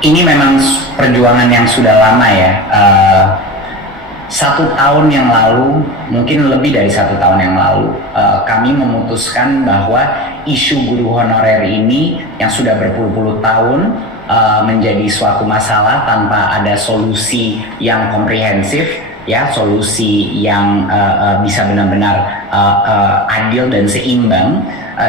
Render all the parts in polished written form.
Ini memang perjuangan yang sudah lama ya. 1 tahun yang lalu, mungkin lebih dari 1 tahun yang lalu, kami memutuskan bahwa isu guru honorer ini yang sudah berpuluh-puluh tahun menjadi suatu masalah tanpa ada solusi yang komprehensif, ya, solusi yang bisa benar-benar adil dan seimbang.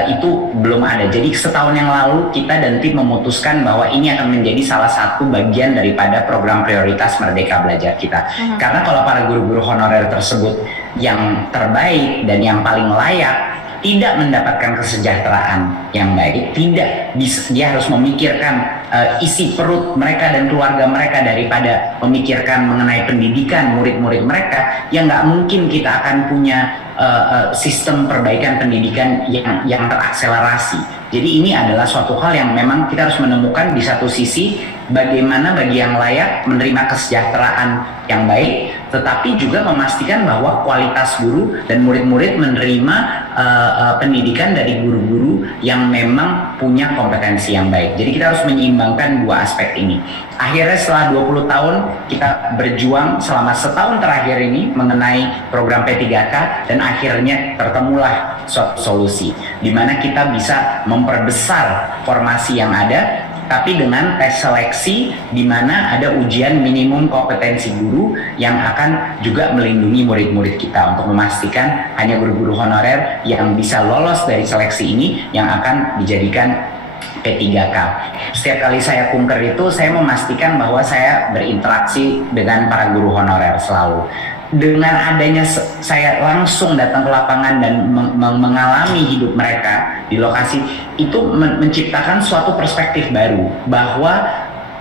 Itu belum ada. Jadi setahun yang lalu kita dan tim memutuskan bahwa ini akan menjadi salah satu bagian daripada program prioritas Merdeka Belajar kita. Karena kalau para guru-guru honorer tersebut yang terbaik dan yang paling layak tidak mendapatkan kesejahteraan yang baik, tidak bisa, dia harus memikirkan isi perut mereka dan keluarga mereka daripada memikirkan mengenai pendidikan murid-murid mereka, yang nggak mungkin kita akan punya sistem perbaikan pendidikan yang terakselerasi. Jadi ini adalah suatu hal yang memang kita harus menemukan di satu sisi bagaimana bagi yang layak menerima kesejahteraan yang baik, tetapi juga memastikan bahwa kualitas guru dan murid-murid menerima pendidikan dari guru-guru yang memang punya kompetensi yang baik. Jadi kita harus menyeimbangkan dua aspek ini. Akhirnya setelah 20 tahun kita berjuang selama setahun terakhir ini mengenai program P3K, dan akhirnya tertemulah suatu solusi di mana kita bisa memperbesar formasi yang ada, tapi dengan tes seleksi di mana ada ujian minimum kompetensi guru yang akan juga melindungi murid-murid kita untuk memastikan hanya guru-guru honorer yang bisa lolos dari seleksi ini yang akan dijadikan P3K. Setiap kali saya kunker itu, saya memastikan bahwa saya berinteraksi dengan para guru honorer selalu. Dengan adanya saya langsung datang ke lapangan dan mengalami hidup mereka di lokasi, itu menciptakan suatu perspektif baru bahwa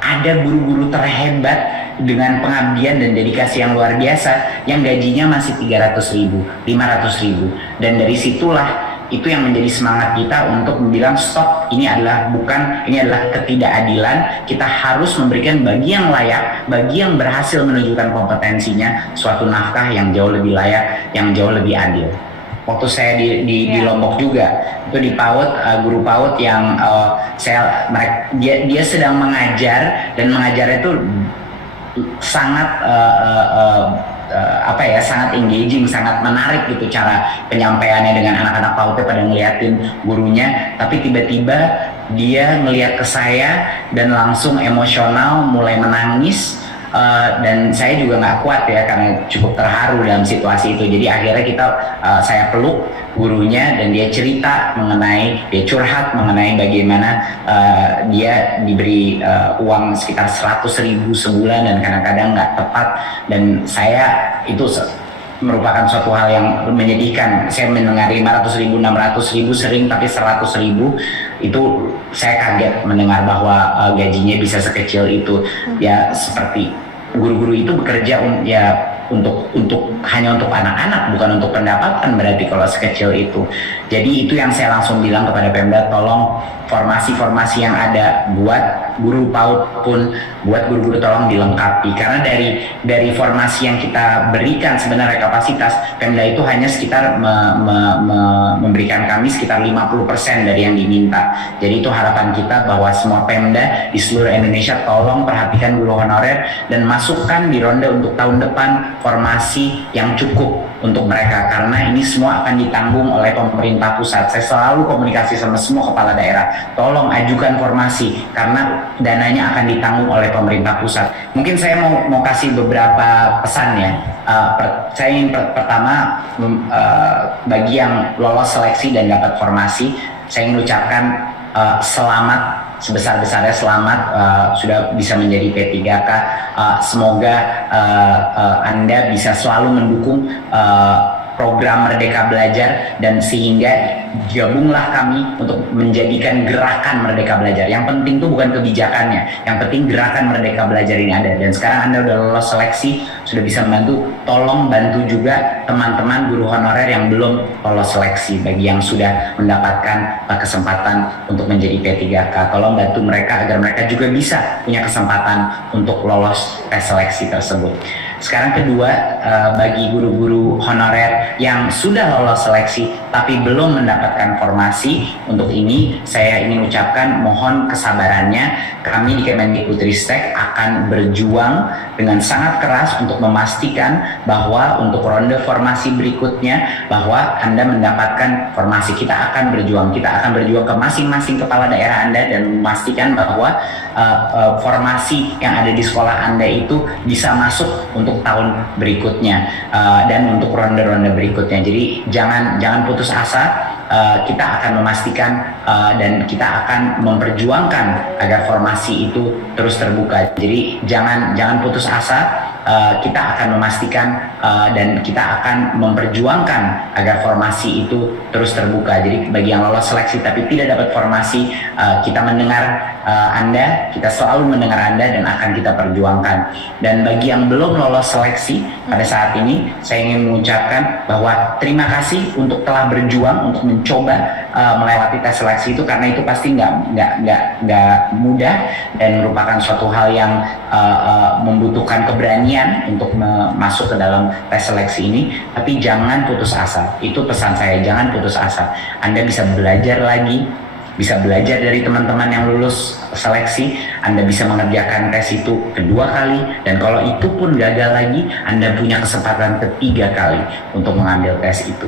ada guru-guru terhebat dengan pengabdian dan dedikasi yang luar biasa yang gajinya masih 300.000, 500.000, dan dari situlah itu yang menjadi semangat kita untuk bilang stop, ini adalah ketidakadilan. Kita harus memberikan bagi yang layak, bagi yang berhasil menunjukkan kompetensinya, suatu nafkah yang jauh lebih layak, yang jauh lebih adil. Waktu saya di Lombok juga, itu di PAUD, guru PAUD yang dia sedang mengajar, dan mengajarnya itu sangat sangat engaging, sangat menarik gitu cara penyampaiannya dengan anak-anak PAUD pada ngeliatin gurunya, tapi tiba-tiba dia ngeliat ke saya dan langsung emosional, mulai menangis. Dan saya juga nggak kuat ya karena cukup terharu dalam situasi itu. Jadi akhirnya saya peluk gurunya dan dia curhat mengenai bagaimana dia diberi uang sekitar 100.000 sebulan dan kadang-kadang nggak tepat, dan saya itu merupakan suatu hal yang menyedihkan. Saya mendengar 500.000, 600.000 sering, tapi 100.000 itu saya kaget mendengar bahwa gajinya bisa sekecil itu. Ya seperti guru-guru itu bekerja hanya untuk anak-anak, bukan untuk pendapatan berarti kalau sekecil itu. Jadi itu yang saya langsung bilang kepada Pemda, tolong formasi-formasi yang ada buat guru PAUD pun, buat guru-guru tolong dilengkapi, karena dari formasi yang kita berikan sebenarnya kapasitas Pemda itu hanya sekitar memberikan kami sekitar 50% dari yang diminta. Jadi itu harapan kita bahwa semua Pemda di seluruh Indonesia tolong perhatikan guru honorer dan masukkan di ronde untuk tahun depan formasi yang cukup untuk mereka, karena ini semua akan ditanggung oleh pemerintah pusat. Saya selalu komunikasi sama semua kepala daerah, tolong ajukan formasi karena dananya akan ditanggung oleh pemerintah pusat. Mungkin saya mau kasih beberapa pesan ya. Saya ingin pertama bagi yang lolos seleksi dan dapat formasi, saya ingin ucapkan selamat, sebesar-besarnya selamat, sudah bisa menjadi P3K. Semoga Anda bisa selalu mendukung program Merdeka Belajar, dan sehingga gabunglah kami untuk menjadikan gerakan Merdeka Belajar. Yang penting itu bukan kebijakannya, yang penting gerakan Merdeka Belajar ini ada. Dan sekarang Anda udah lolos seleksi, sudah bisa membantu, tolong bantu juga teman-teman guru honorer yang belum lolos seleksi. Bagi yang sudah mendapatkan kesempatan untuk menjadi P3K, tolong bantu mereka agar mereka juga bisa punya kesempatan untuk lolos tes seleksi tersebut. Sekarang kedua, bagi guru-guru honorer yang sudah lolos seleksi tapi belum mendapatkan formasi, untuk ini saya ingin ucapkan mohon kesabarannya. Kami di Kemendikbudristek akan berjuang dengan sangat keras untuk memastikan bahwa untuk ronde formasi berikutnya bahwa Anda mendapatkan formasi. Kita akan berjuang ke masing-masing kepala daerah Anda dan memastikan bahwa formasi yang ada di sekolah Anda itu bisa masuk untuk tahun berikutnya dan untuk ronde-ronde berikutnya. Jadi jangan putus asa. Kita akan memastikan dan kita akan memperjuangkan agar formasi itu terus terbuka. Jadi jangan putus asa. Kita akan memastikan dan kita akan memperjuangkan agar formasi itu terus terbuka. Jadi bagi yang lolos seleksi tapi tidak dapat formasi, kita mendengar Anda, kita selalu mendengar Anda dan akan kita perjuangkan. Dan bagi yang belum lolos seleksi pada saat ini, saya ingin mengucapkan bahwa terima kasih untuk telah berjuang untuk mencoba melewati tes seleksi itu, karena itu pasti nggak mudah dan merupakan suatu hal yang membutuhkan keberanian untuk masuk ke dalam tes seleksi ini. Tapi jangan putus asa, itu pesan saya, jangan putus asa. Anda bisa belajar lagi, bisa belajar dari teman-teman yang lulus seleksi. Anda bisa mengerjakan tes itu kedua kali, dan kalau itu pun gagal lagi, Anda punya kesempatan ketiga kali untuk mengambil tes itu.